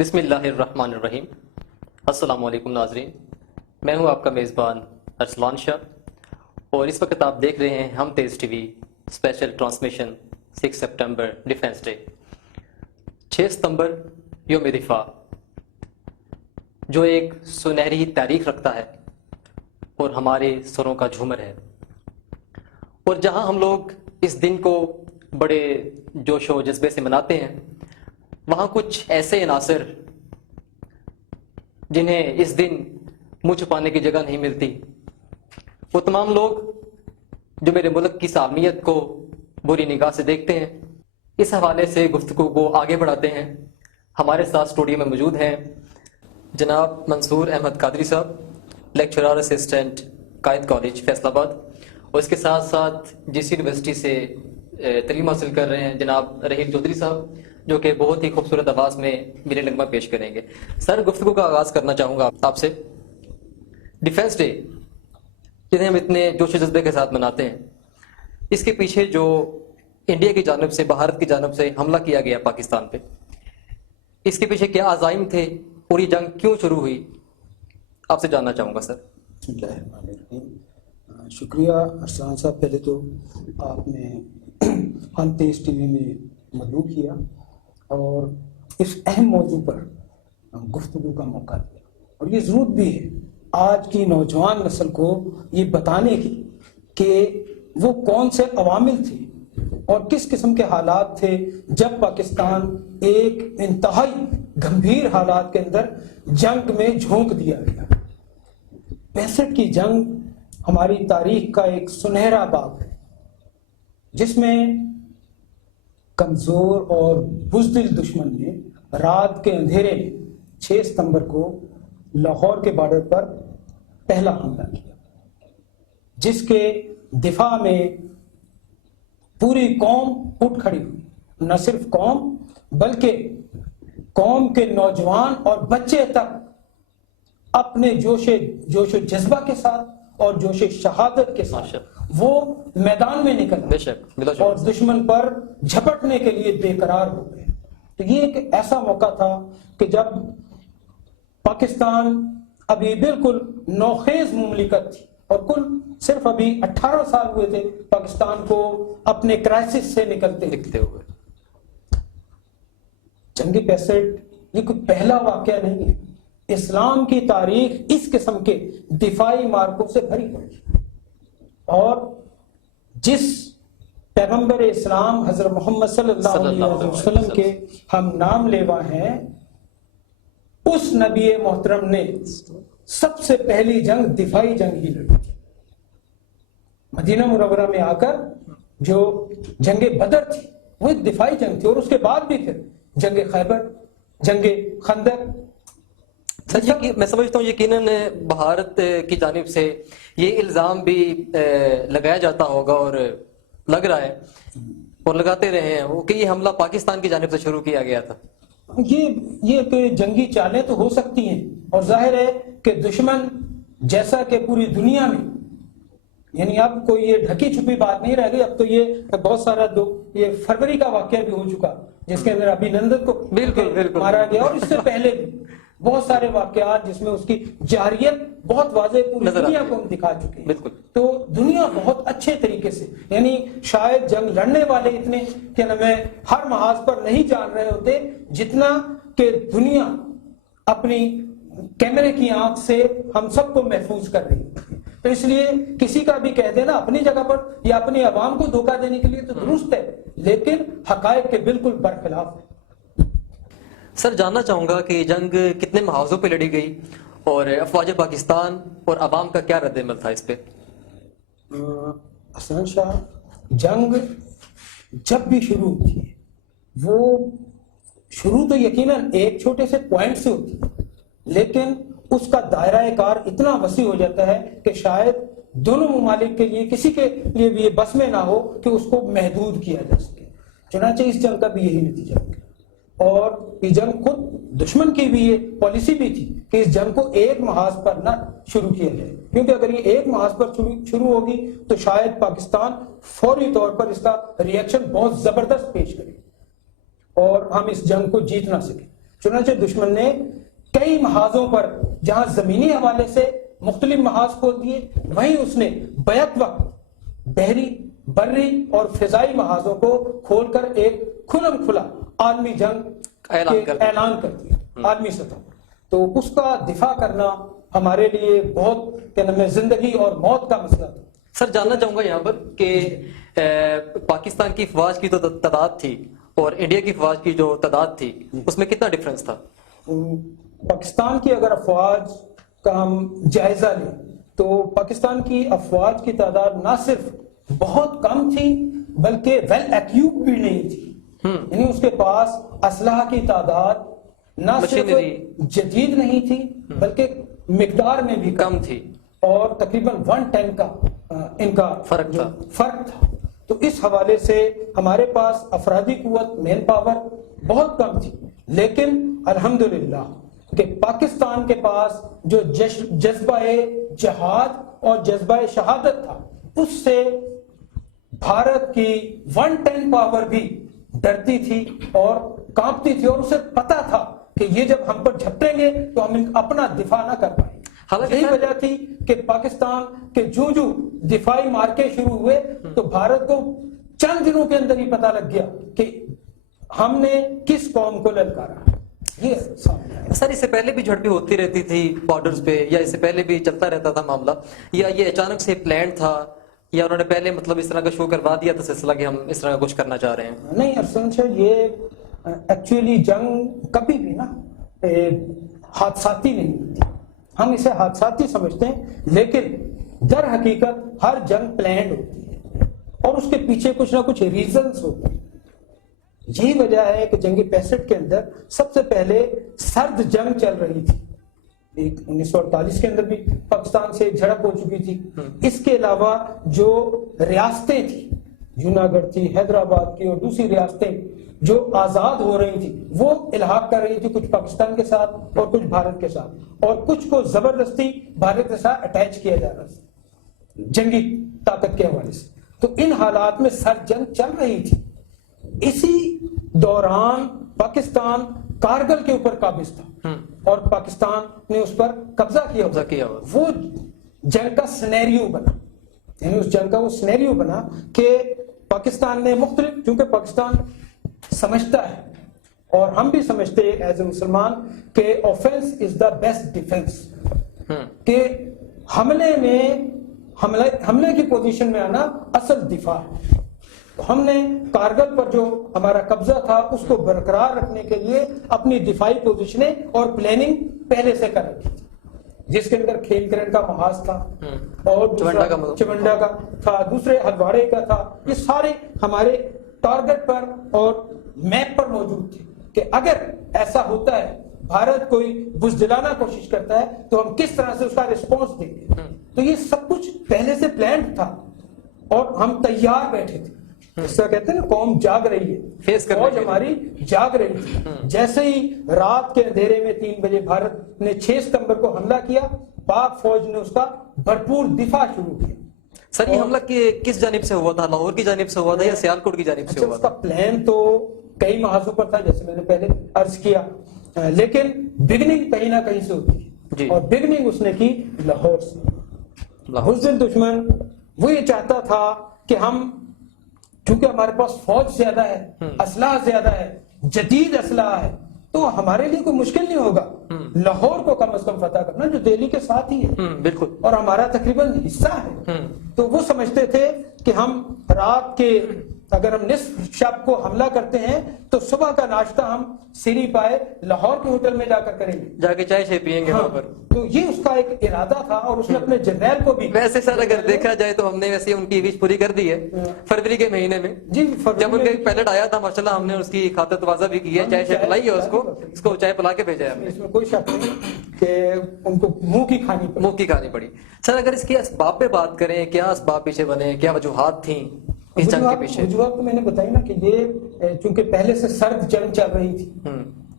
بسم اللہ الرحمن الرحیم۔ السلام علیکم ناظرین، میں ہوں آپ کا میزبان ارسلان شاہ، اور اس وقت آپ دیکھ رہے ہیں ہم تیز T V special transmission 6 September defence day. 6 ستمبر یوم دفاع، جو ایک سنہری تاریخ رکھتا ہے اور ہمارے سروں کا جھومر ہے، اور جہاں ہم لوگ اس دن کو بڑے جوش و جذبے سے مناتے ہیں، وہاں کچھ ایسے عناصر جنہیں اس دن منہ چھپانے کی جگہ نہیں ملتی، وہ تمام لوگ جو میرے ملک کی سالمیت کو بری نگاہ سے دیکھتے ہیں، اس حوالے سے گفتگو کو آگے بڑھاتے ہیں۔ ہمارے ساتھ اسٹوڈیو میں موجود ہیں جناب منصور احمد قادری صاحب، لیکچرر اسسٹنٹ قائد کالج فیصل آباد، اور اس کے ساتھ ساتھ جس یونیورسٹی سے تعلیم حاصل کر رہے ہیں جناب رحیل چودھری صاحب، جو کہ بہت ہی خوبصورت آواز میں میرے نغمہ پیش کریں گے۔ سر، گفتگو کا آغاز کرنا چاہوں گا آپ سے۔ ڈیفنس ڈے جنہیں ہم اتنے جوش و جذبے کے ساتھ مناتے ہیں، اس کے پیچھے جو انڈیا کی جانب سے، بھارت کی جانب سے حملہ کیا گیا پاکستان پہ، اس کے پیچھے کیا عزائم تھے اور یہ جنگ کیوں شروع ہوئی، آپ سے جاننا چاہوں گا سر۔ بسم اللہ الرحمن الرحیم۔ شکریہ ارسلان صاحب، پہلے تو آپ نے ہم تیز ٹی وی میں مدعو کیا اور اس اہم موضوع پر گفتگو کا موقع دیا، اور یہ ضرورت بھی ہے آج کی نوجوان نسل کو یہ بتانے کی کہ وہ کون سے عوامل تھے اور کس قسم کے حالات تھے جب پاکستان ایک انتہائی گمبھیر حالات کے اندر جنگ میں جھونک دیا گیا۔ 65 کی جنگ ہماری تاریخ کا ایک سنہرا باب ہے، جس میں کمزور اور بزدل دشمن نے رات کے اندھیرے میں 6 ستمبر کو لاہور کے بارڈر پر پہلا حملہ کیا، جس کے دفاع میں پوری قوم اٹھ کھڑی ہوئی۔ نہ صرف قوم بلکہ قوم کے نوجوان اور بچے تک اپنے جوش و جذبہ کے ساتھ اور جوش شہادت کے ساتھ وہ میدان میں نکل آئے اور دشمن پر جھپٹنے کے لیے بے قرار ہو گئے۔ تو یہ ایک ایسا موقع تھا کہ جب پاکستان ابھی بالکل نوخیز مملکت تھی اور کل صرف ابھی 18 سال ہوئے تھے پاکستان کو اپنے کرائسس سے نکلتے ہوئے۔ جنگ 65 یہ کوئی پہلا واقعہ نہیں ہے، اسلام کی تاریخ اس قسم کے دفاعی مارکوں سے بھری پڑی، اور جس پیغمبر اسلام حضرت محمد صلی اللہ علیہ وسلم کے ہم نام لیوا ہیں، اس نبی محترم نے سب سے پہلی جنگ دفاعی جنگ ہی لڑی۔ مدینہ منورہ میں آ کر جو جنگ بدر تھی وہ ایک دفاعی جنگ تھی، اور اس کے بعد بھی پھر جنگ خیبر، جنگ خندق۔ سر، میں سمجھتا ہوں یقیناً بھارت کی جانب سے یہ الزام بھی لگایا جاتا ہوگا، اور لگ رہا ہے اور لگاتے رہے ہیں وہ، کہ یہ حملہ پاکستان کی جانب سے شروع کیا گیا تھا۔ یہ کہ جنگی چالیں تو ہو سکتی ہیں، اور ظاہر ہے کہ دشمن جیسا کہ پوری دنیا میں، یعنی اب کوئی یہ ڈھکی چھپی بات نہیں رہ گئی، اب تو یہ بہت سارا یہ فروری کا واقعہ بھی ہو چکا جس کے اندر ابھینندن کو بالکل مارا گیا، اور اس سے پہلے بھی بہت سارے واقعات جس میں اس کی جارحیت بہت واضح پوری دنیا کو ہم دکھا چکے ہیں۔ تو دنیا بہت اچھے طریقے سے، یعنی شاید جنگ لڑنے والے اتنے کہ میں ہر محاذ پر نہیں جان رہے ہوتے جتنا کہ دنیا اپنی کیمرے کی آنکھ سے ہم سب کو محفوظ کر رہی ہے۔ تو اس لیے کسی کا بھی کہہ دینا اپنی جگہ پر یا اپنی عوام کو دھوکہ دینے کے لیے تو درست ہے، لیکن حقائق کے بالکل برخلاف ہے۔ سر، جاننا چاہوں گا کہ جنگ کتنے محاذوں پہ لڑی گئی، اور افواج پاکستان اور عوام کا کیا رد عمل تھا اس پہ؟ حسن شاہ، جنگ جب بھی شروع ہوتی ہے وہ شروع تو یقیناً ایک چھوٹے سے پوائنٹ سے ہوتی ہے، لیکن اس کا دائرہ کار اتنا وسیع ہو جاتا ہے کہ شاید دونوں ممالک کے لیے کسی کے لیے بھی یہ بس میں نہ ہو کہ اس کو محدود کیا جا سکے۔ چنانچہ اس جنگ کا بھی یہی نتیجہ ہو گیا، اور یہ جنگ خود دشمن کی بھی یہ پالیسی بھی تھی کہ اس جنگ کو ایک محاذ پر نہ شروع کیا جائے، کیونکہ اگر یہ ایک محاذ پر شروع ہوگی تو شاید پاکستان فوری طور پر اس کا ریئیکشن بہت زبردست پیش کرے اور ہم اس جنگ کو جیت نہ سکیں۔ چنانچہ دشمن نے کئی محاذوں پر جہاں زمینی حوالے سے مختلف محاذ کھول دیے، وہیں اس نے بیک وقت بحری، بری اور فضائی محاذوں کو کھول کر ایک کھلم کھلا عالمی جنگ اعلان کر دیا عالمی سطح پر۔ تو اس کا دفاع کرنا ہمارے لیے بہت کیا نام ہے زندگی اور موت کا مسئلہ تھا۔ سر جاننا چاہوں گا یہاں پر کہ پاکستان کی افواج کی تو تعداد تھی اور انڈیا کی افواج کی جو تعداد تھی اس میں کتنا ڈفرنس تھا؟ پاکستان کی اگر افواج کا ہم جائزہ لیں تو پاکستان کی افواج کی تعداد نہ صرف بہت کم تھی بلکہ ویل ایکیوپ بھی نہیں تھی، یعنی اس کے پاس اسلحہ کی تعداد نہ صرف جدید نہیں تھی بلکہ مقدار میں بھی کم تھی اور تقریباً 110 کا ان کا فرق تھا۔ تو اس حوالے سے ہمارے پاس افرادی قوت، مین پاور بہت کم تھی، لیکن الحمدللہ کہ پاکستان کے پاس جو جذبہ جہاد اور جذبہ شہادت تھا، اس سے بھارت کی 110 پاور بھی ڈرتی تھی اور کانپتی تھی، اور اسے پتا تھا کہ یہ جب ہم پر جھپٹیں گے تو ہم اپنا دفاع نہ کر پائیں۔ یہی وجہ تھی کہ پاکستان کے جو دفاعی مارکے شروع ہوئے تو بھارت کو چند دنوں کے اندر ہی پتا لگ گیا کہ ہم نے کس قوم کو للکارا۔ یہ سر اس سے پہلے بھی جھڑپیں ہوتی رہتی تھی بارڈرز پہ، یا اس سے پہلے بھی چلتا رہتا تھا معاملہ، یا یہ اچانک سے پلان تھا، یا انہوں نے پہلے مطلب اس طرح کا شو کروا دیا تھا سلسلہ کہ ہم اس طرح کا کچھ کرنا چاہ رہے ہیں؟ نہیں ارسلان صاحب، یہ ایکچولی جنگ کبھی بھی نا حادثاتی نہیں ہوتی، ہم اسے حادثاتی سمجھتے ہیں، لیکن در حقیقت ہر جنگ پلانڈ ہوتی ہے اور اس کے پیچھے کچھ نہ کچھ ریزنز ہوتے ہیں۔ یہی وجہ ہے کہ جنگ 65 کے اندر سب سے پہلے سرد جنگ چل رہی تھی، 1948 کے اندر بھی پاکستان سے جھڑپ ہو چکی تھی۔ اس کے علاوہ جو ریاستیں تھیں، جوناگڑھ تھی، حیدرآباد کی اور دوسری ریاستیں جو آزاد ہو رہی تھی، وہ الحاق کر رہی تھی کچھ پاکستان کے ساتھ اور کچھ بھارت کے ساتھ، اور کچھ کو زبردستی بھارت کے ساتھ اٹیچ کیا جا رہا تھا جنگی طاقت کے حوالے سے۔ تو ان حالات میں سرد جنگ چل رہی تھی۔ اسی دوران پاکستان کارگل کے اوپر قابض تھا اور پاکستان نے اس پر قبضہ کیا۔ وہ جنگ کا سینیریو بنا، یعنی اس جنگ کا وہ سینیریو بنا کہ پاکستان نے مختلف، چونکہ پاکستان سمجھتا ہے اور ہم بھی سمجھتے ہیں ایز اے مسلمان کہ offence is the best defence, کہ حملے کی پوزیشن میں آنا اصل دفاع ہے۔ تو ہم نے کارگل پر جو ہمارا قبضہ تھا اس کو برقرار رکھنے کے لیے اپنی دفاعی پوزیشنیں اور پلاننگ پہلے سے کر رکھی تھی، جس کے اندر کھیل کرن کا محاذ تھا اور چمنڈا کا تھا، دوسرے ہلواڑے کا تھا۔ یہ سارے ہمارے ٹارگٹ پر اور میپ پر موجود تھے کہ اگر ایسا ہوتا ہے، بھارت کوئی بزدلانہ کوشش کرتا ہے تو ہم کس طرح سے اس کا ریسپانس دیں گے۔ تو یہ سب کچھ پہلے سے پلانڈ تھا اور ہم تیار بیٹھے تھے۔ اس طرح کہتے ہیں نا قوم جاگ رہی ہے، فوج ہماری جاگ رہی تھی۔ جیسے ہی رات کے اندھیرے میں 3 بجے بھارت نے 6 ستمبر کو حملہ کیا، پاک فوج نے اس کا بھرپور دفاع شروع کیا۔ سر یہ حملہ کس جانب سے ہوا تھا؟ لاہور کی جانب سے ہوا تھا یا سیالکوٹ کی جانب سے ہوا تھا؟ اس کا پلان تو کئی محاذوں پر تھا جیسے میں نے پہلے عرض کیا، لیکن بگننگ کہیں نہ کہیں سے ہوتی ہے اور بگننگ اس نے کی لاہور سے۔ بزدل دشمن وہ یہ چاہتا تھا کہ ہم، چونکہ ہمارے پاس فوج زیادہ ہے، اسلحہ زیادہ ہے، جدید اسلحہ ہے، تو ہمارے لیے کوئی مشکل نہیں ہوگا لاہور کو کم از کم فتح کرنا، جو دہلی کے ساتھ ہی ہے بالکل اور ہمارا تقریباً حصہ ہے۔ تو وہ سمجھتے تھے کہ ہم رات کے اگر ہم نصف شب کو حملہ کرتے ہیں تو صبح کا ناشتہ ہم سری پائے لاہور کے ہوٹل میں جا کر کریں گے، جا کے چائے پیئیں گے وہاں پر۔ تو یہ اس کا ایک ارادہ تھا اور اس نے اپنے جنرل کو بھی، ویسے سر اگر دیکھا جائے تو ہم نے ویسے ان کی وش پوری کر دی ہے فروری کے مہینے میں، جب ان کا ایک پیلٹ آیا تھا ماشاءاللہ ہم نے اس کی خاطر توازہ بھی کی ہے، چائے پلائی ہے اس کو چائے پلا کے بھیجا ہے ہم نے۔ اس میں کوئی شک نہیں کہ ان کو منہ کی کھانی پڑی۔ سر اگر اس کے اسباب پہ بات کریں، کیا اسباب پیچھے بنے، کیا وجوہات تھیں اس جنگ کے پیچھے؟ وجوہات تو میں نے بتائی نا کہ یہ چونکہ پہلے سے سرد جنگ چل رہی تھی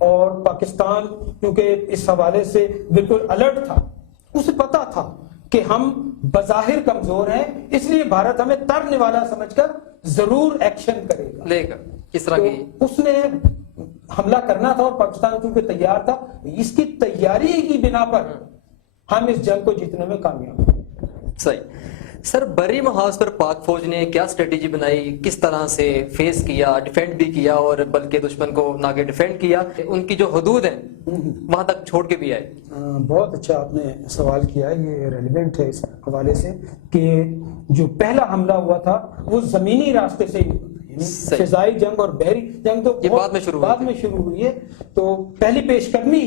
اور پاکستان کیونکہ اس حوالے سے بالکل الرٹ تھا، اسے پتا تھا کہ ہم بظاہر کمزور ہیں، اس لیے بھارت ہمیں ترنے والا سمجھ کر ضرور ایکشن کرے گا، لے گا کس طرح کی۔ اس نے حملہ کرنا تھا اور پاکستان کیونکہ تیار تھا, اس کی تیاری کی بنا پر ہم اس جنگ کو جیتنے میں کامیاب ہوئے. صحیح سر, بری محاذ پر پاک فوج نے کیا اسٹریٹجی بنائی, کس طرح سے فیس کیا, ڈیفینڈ بھی کیا اور بلکہ دشمن کو نہ کہ ڈیفینڈ کیا, ان کی جو حدود ہیں وہاں تک چھوڑ کے بھی آئے؟ بہت اچھا آپ نے سوال کیا, یہ ریلیونٹ ہے اس حوالے سے کہ جو پہلا حملہ ہوا تھا وہ زمینی راستے سے ہی ہوا, فضائی جنگ اور بحری جنگ تو بعد میں شروع ہوئی ہے. تو پہلی پیش قدمی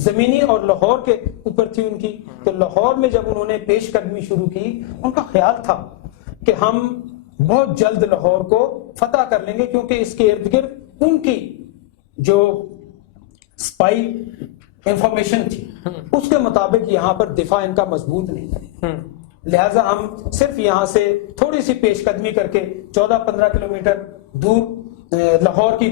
زمینی اور لاہور کے اوپر تھی ان کی. تو لاہور میں جب انہوں نے پیش قدمی شروع کی, ان کا خیال تھا کہ ہم بہت جلد لاہور کو فتح کر لیں گے, کیونکہ اس کے ارد گرد ان کی جو اسپائی انفارمیشن تھی اس کے مطابق یہاں پر دفاع ان کا مضبوط نہیں تھا. لہٰذا ہم صرف یہاں سے تھوڑی سی پیش قدمی کر کے 14-15 کلومیٹر دور لاہور کی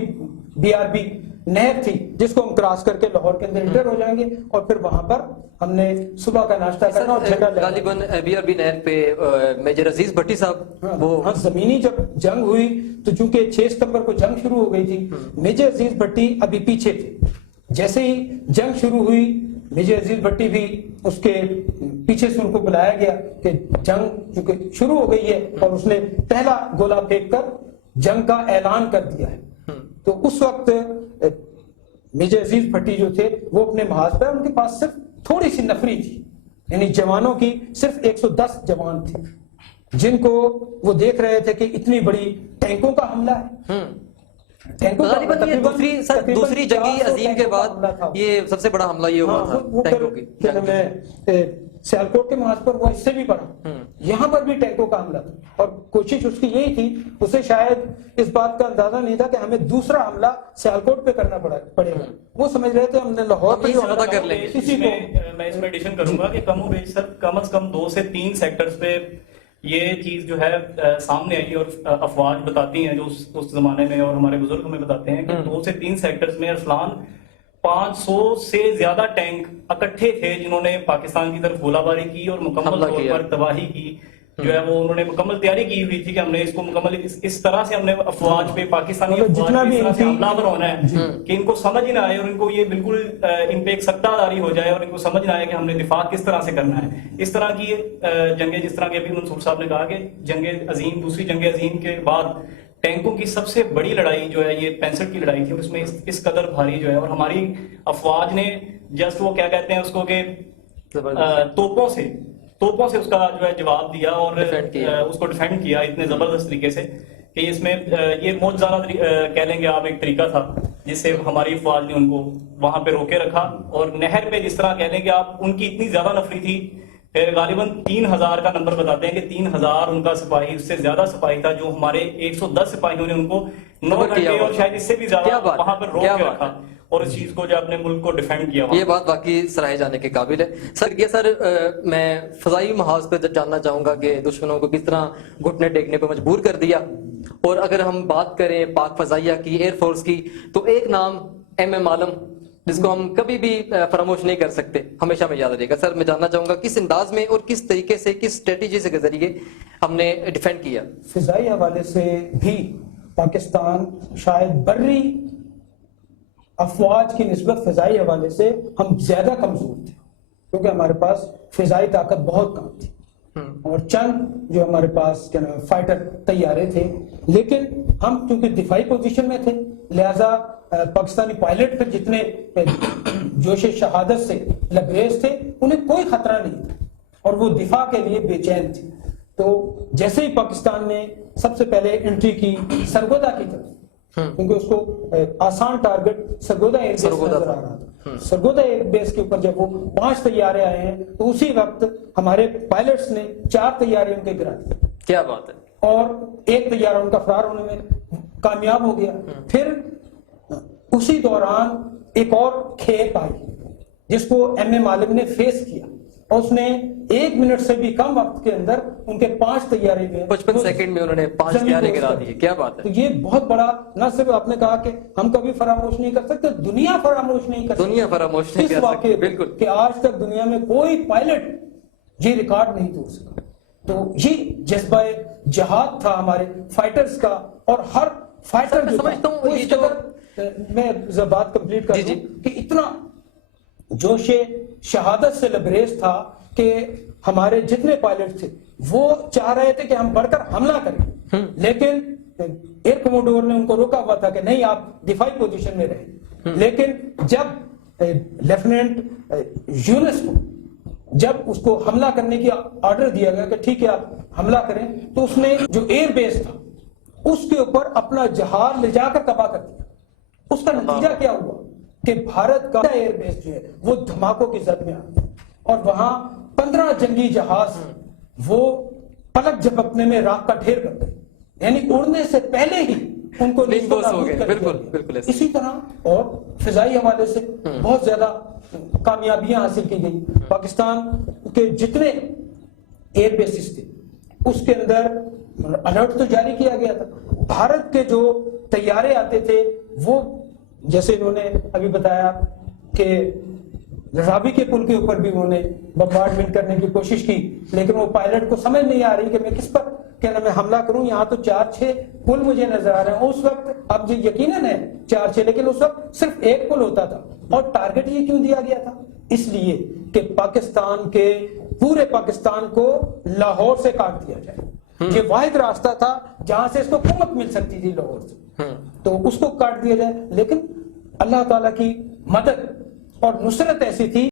BRB نہر تھی جس کو ہم کراس کر کے لاہور کے اندر انٹر ہو جائیں گے, اور پھر وہاں پر ہم نے صبح کا ناشتہ کرنا اور جھنڈا لہرانا. غالباً BRB نہر پہ میجر عزیز بھٹی صاحب وہ زمینی جب جنگ ہوئی تو چونکہ 6 ستمبر کو جنگ شروع ہو گئی تھی, میجر عزیز بھٹی ابھی پیچھے تھے. جیسے ہی جنگ شروع ہوئی میجر عزیز بھٹی بھی اس کے پیچھے سے ان کو بلایا گیا کہ جنگ چونکہ شروع ہو گئی ہے, اور اس نے پہلا گولہ پھینک کر جنگ کا اعلان کر دیا ہے. تو اس وقت میجر عزیز بھٹی جو تھے وہ اپنے محاذ پر, ان کے پاس صرف تھوڑی سی نفری تھی, یعنی جوانوں کی صرف 110 جوان تھے جن کو وہ دیکھ رہے تھے کہ اتنی بڑی ٹینکوں کا حملہ ہے. دوسری جنگی عظیم کے بعد یہ سب سے بڑا حملہ یہ ہوا تھا ٹینکوں کی. سیالکوٹ کے محاذ پر وہ اس سے بھی بڑا, یہاں پر بھی ٹینکوں کا حملہ تھا, اور کوشش اس کی یہی تھی, اسے شاید اس بات کا اندازہ نہیں تھا کہ ہمیں دوسرا حملہ سیالکوٹ پہ کرنا پڑے گا. وہ سمجھ رہے تھے ہم نے لاہور پہ فتح کر لیں گے. میں اس میں ایڈیشن کروں گا کہ کم و بیش سر کم از کم 2 سے 3 سیکٹرز پہ یہ چیز جو ہے سامنے آئی, اور افواج بتاتی ہیں جو اس زمانے میں اور ہمارے بزرگ ہمیں بتاتے ہیں کہ 2 سے 3 سیکٹرز میں ارسلان 500 سے زیادہ ٹینک اکٹھے تھے جنہوں نے پاکستان کی طرف گولہ باری کی اور مکمل طور پر تباہی کی. جو ہے وہ انہوں نے مکمل تیاری کی ہوئی تھی کہ ہم نے اس کو مکمل اس طرح سے ہم نے افواج پہ پاکستانی افواج پہ اس طرح سے حملہ آور ہونا ہے کہ ان کو سمجھ ہی نہ آئے, اور ان کو یہ بالکل ان پہ ایک سکتہ داری ہو جائے, اور ان کو سمجھ نہ آئے کہ ہم نے دفاع کس طرح سے کرنا ہے. اس طرح کی جنگیں, جس طرح کے ابھی منصور صاحب نے کہا کہ جنگ عظیم, دوسری جنگ عظیم کے بعد ٹینکوں کی سب سے بڑی لڑائی جو ہے یہ 65 کی لڑائی تھی, اور اس میں اس قدر بھاری جو ہے, اور ہماری افواج نے جسٹ وہ کیا کہتے ہیں اس کو کہ توپوں سے اس کا جو ہے جواب دیا اور اس کو ڈیفینڈ کیا اتنے زبردست طریقے سے کہ اس میں یہ معجزانہ کہہ لیں گے آپ ایک طریقہ تھا جس سے ہماری افواج نے ان کو وہاں پہ روکے رکھا. اور نہر پہ جس طرح کہہ لیں کہ آپ ان کی اتنی زیادہ نفری تھی, غالباً 3000 کا نمبر بتاتے ہیں کہ 3000 ان کا سپاہی, اس سے زیادہ سپاہی تھا, جو ہمارے 110 سپاہیوں نے ان کو 9 گھنٹے اور شاید اس سے بھی زیادہ وہاں پر روک کے رکھا اور اس چیز کو جو اپنے ملک کو ڈیفینڈ کیا. یہ بات واقعی سراہے جانے کے قابل ہے. سر میں فضائی محاذ پہ جاننا چاہوں گا کہ دشمنوں کو کس طرح گھٹنے ٹیکنے پہ مجبور کر دیا. اور اگر ہم بات کریں پاک فضائیہ کی, ایئر فورس کی, تو ایک نام MM عالم جس کو ہم کبھی بھی فراموش نہیں کر سکتے, ہمیشہ میں یاد رہے گا. سر میں جاننا چاہوں گا کس انداز میں اور کس طریقے سے, کس اسٹریٹجی سے کے ذریعے ہم نے ڈیفینڈ کیا. فضائی حوالے سے بھی پاکستان شاید بری افواج کی نسبت فضائی حوالے سے ہم زیادہ کمزور تھے, کیونکہ ہمارے پاس فضائی طاقت بہت کم تھی, اور چند جو ہمارے پاس فائٹر طیارے تھے. لیکن ہم چونکہ دفاعی پوزیشن میں تھے, لہذا پاکستانی پائلٹ پہ جتنے جوش شہادت سے لبریز تھے انہیں کوئی خطرہ نہیں تھا, اور وہ دفاع کے لیے بے چین تھے. تو جیسے ہی پاکستان نے سب سے پہلے انٹری کی سرگودا کی طرف, کیونکہ اس کو آسان ٹارگٹ سرگودا ایئر بیس نظر آ رہا تھا. سرگودا ایئر بیس کے اوپر جب وہ 5 طیارے آئے ہیں تو اسی وقت ہمارے پائلٹس نے 4 طیارے ان کے گرا دیے. کیا بات ہے. اور ایک طیارہ ان کا فرار ہونے میں کامیاب ہو گیا. پھر اسی دوران ایک اور کھیپ آئی جس کو MM عالم نے فیس کیا, اور اس نے 1 منٹ سے بھی کم وقت کے اندر ان کے 5 طیارے میں 55 سیکنڈ میں انہوں نے 5 طیارے گرا دیے. کیا بات ہے. تو یہ بہت بڑا, نہ صرف آپ نے کہا کہ ہم کبھی فراموش نہیں کر سکتے, دنیا فراموش نہیں کر سکتی, دنیا فراموش نہیں کر سکتی. بالکل, کہ آج تک دنیا میں کوئی پائلٹ یہ ریکارڈ نہیں توڑ سکا. تو یہ جذبہ جہاد تھا ہمارے فائٹرز کا, اور ہر فائٹر سمجھتا ہوں یہ جو میں بات کمپلیٹ کر جی دوں کہ اتنا جوش شہادت سے لبریز تھا کہ ہمارے جتنے پائلٹ تھے وہ چاہ رہے تھے کہ ہم بڑھ کر حملہ کریں، لیکن ایئر کموڈور نے ان کو روکا ہوا تھا کہ نہیں آپ دفاعی پوزیشن میں رہیں۔ لیکن جب لیفٹیننٹ یونس کو جب اس کو حملہ کرنے کی آرڈر دیا گیا کہ ٹھیک ہے آپ حملہ کریں، تو اس نے جو ایئر بیس تھا اس کے اوپر اپنا جہاز لے جا کر تباہ کر دیا۔ اس کا نتیجہ کیا ہوا کہ بھارت کا ایئر بیس جو ہے وہ دھماکوں کی زد میں آ گیا اور وہاں 15 جنگی جہاز وہ پلک جھپکنے میں راکھ کا ڈھیر بن گئے، یعنی اڑنے سے پہلے ہی ان کو نہیں بوس ہو گئے۔ کر دیا بالکل گیا۔ بالکل ایسے۔ اسی طرح اور فضائی حوالے سے بہت زیادہ کامیابیاں حاصل کی گئی۔ پاکستان کے جتنے ایئر بیسز تھے اس کے اندر الرٹ تو جاری کیا گیا تھا۔ بھارت کے جو طیارے آتے تھے وہ جیسے انہوں نے ابھی بتایا کہ راوی کے پل کے اوپر بھی انہوں نے بمبارڈمنٹ کرنے کی کوشش کی، لیکن وہ پائلٹ کو سمجھ نہیں آ رہی کہ میں کس پر کیا نام ہے حملہ کروں، یہاں تو 4-6 پل مجھے نظر آ رہے ہیں۔ اس وقت اب جو یقیناً ہے 4-6، لیکن اس وقت صرف ایک پل ہوتا تھا۔ اور ٹارگٹ یہ کیوں دیا گیا تھا؟ اس لیے کہ پاکستان کے پورے پاکستان کو لاہور سے کاٹ دیا جائے۔ یہ واحد راستہ تھا جہاں سے اس کو قوت مل سکتی تھی لاہور سے، تو اس کو کاٹ دیا جائے۔ لیکن اللہ تعالیٰ کی مدد اور نصرت ایسی تھی